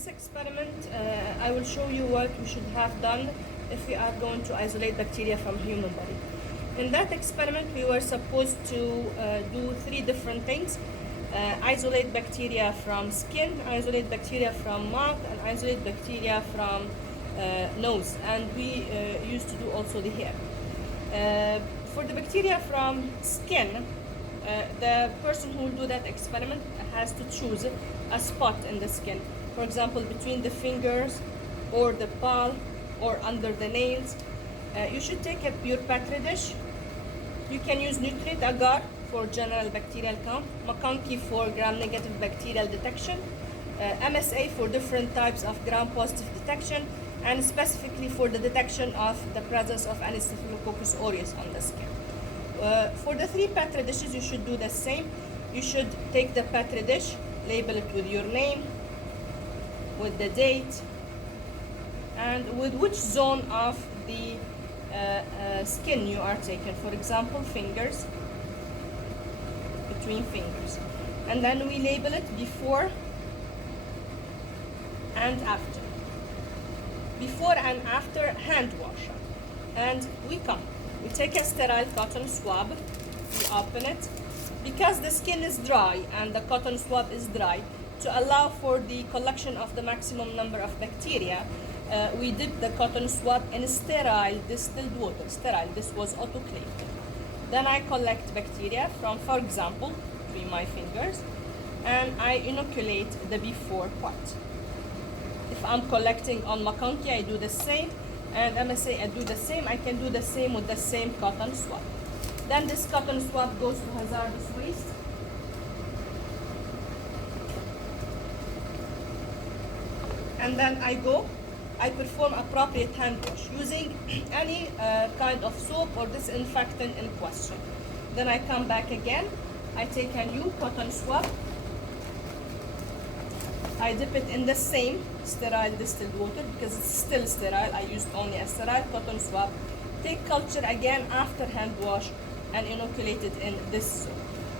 this experiment, I will show you what we should have done if we are going to isolate bacteria from human body. In that experiment, we were supposed to do three different things. Isolate bacteria from skin, isolate bacteria from mouth, and isolate bacteria from nose. And we used to do also the hair. For the bacteria from skin, the person who will do that experiment has to choose a spot in the skin. For example, between the fingers or the palm or under the nails. You should take a pure petri dish. You can use nutrient agar for general bacterial count, McConkey for gram-negative bacterial detection, MSA for different types of gram-positive detection, and specifically for the detection of the presence of any Staphylococcus aureus on the skin. For the three petri dishes, you should do the same. You should take the petri dish, label it with your name, with the date, and with which zone of the skin you are taking. For example, fingers, between fingers. And then we label it before and after. Before and after hand wash. And we take a sterile cotton swab, we open it. Because the skin is dry and the cotton swab is dry, to allow for the collection of the maximum number of bacteria, we dip the cotton swab in sterile distilled water. Sterile, this was autoclaved. Then I collect bacteria from, for example, between my fingers, and I inoculate the before part. If I'm collecting on McConkey, I do the same, and MSA, I do the same. I can do the same with the same cotton swab. Then this cotton swab goes to hazardous waste. And then I perform appropriate hand wash using any kind of soap or disinfectant in question. Then I come back again. I take a new cotton swab. I dip it in the same sterile distilled water because it's still sterile. I used only a sterile cotton swab. Take culture again after hand wash and inoculate it in this zone.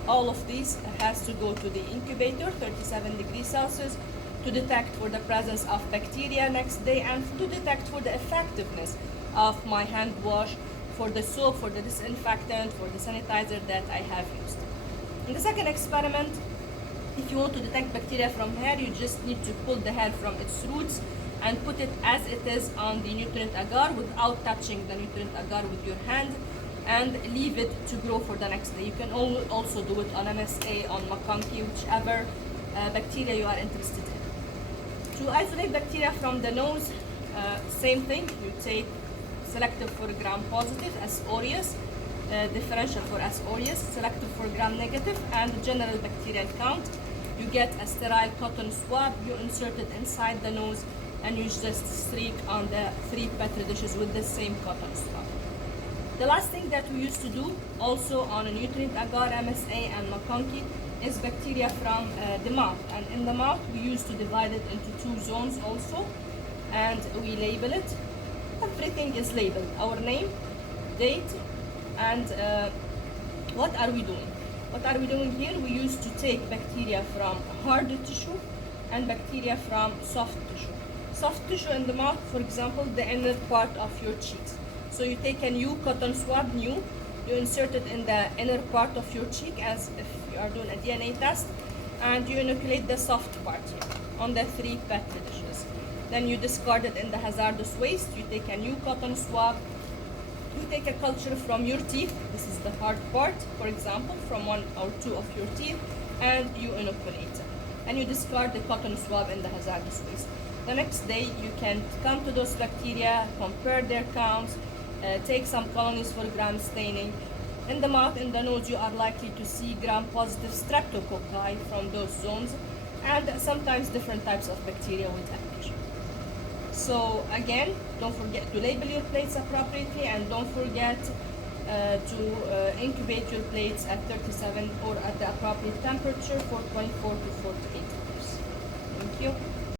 All of these has to go to the incubator, 37 degrees Celsius, to detect for the presence of bacteria next day and to detect for the effectiveness of my hand wash, for the soap, for the disinfectant, for the sanitizer that I have used. In the second experiment, if you want to detect bacteria from hair, you just need to pull the hair from its roots and put it as it is on the nutrient agar without touching the nutrient agar with your hand, and leave it to grow for the next day. You can also do it on MSA, on McConkey, whichever bacteria you are interested in. To isolate bacteria from the nose, same thing. You take selective for gram-positive, S. aureus, differential for S. aureus, selective for gram-negative, and general bacterial count. You get a sterile cotton swab, you insert it inside the nose, and you just streak on the three petri dishes with the same cotton swab. The last thing that we used to do also on a nutrient agar, MSA, and McConkey is bacteria from the mouth. And in the mouth, we used to divide it into two zones also, and we label it. Everything is labeled, our name, date, and what are we doing? What are we doing here? We used to take bacteria from hard tissue and bacteria from soft tissue. Soft tissue in the mouth, for example, the inner part of your cheeks. So you take a new cotton swab, you insert it in the inner part of your cheek as if you are doing a DNA test, and you inoculate the soft part here on the three petri dishes. Then you discard it in the hazardous waste. You take a new cotton swab. You take a culture from your teeth. This is the hard part, for example, from one or two of your teeth, and you inoculate it. And you discard the cotton swab in the hazardous waste. The next day, you can come to those bacteria, compare their counts, take some colonies for gram staining. In the mouth, in the nose, you are likely to see gram-positive streptococci from those zones, and sometimes different types of bacteria with application. So again, don't forget to label your plates appropriately, and don't forget to incubate your plates at 37 or at the appropriate temperature for 24 to 48 hours. Thank you.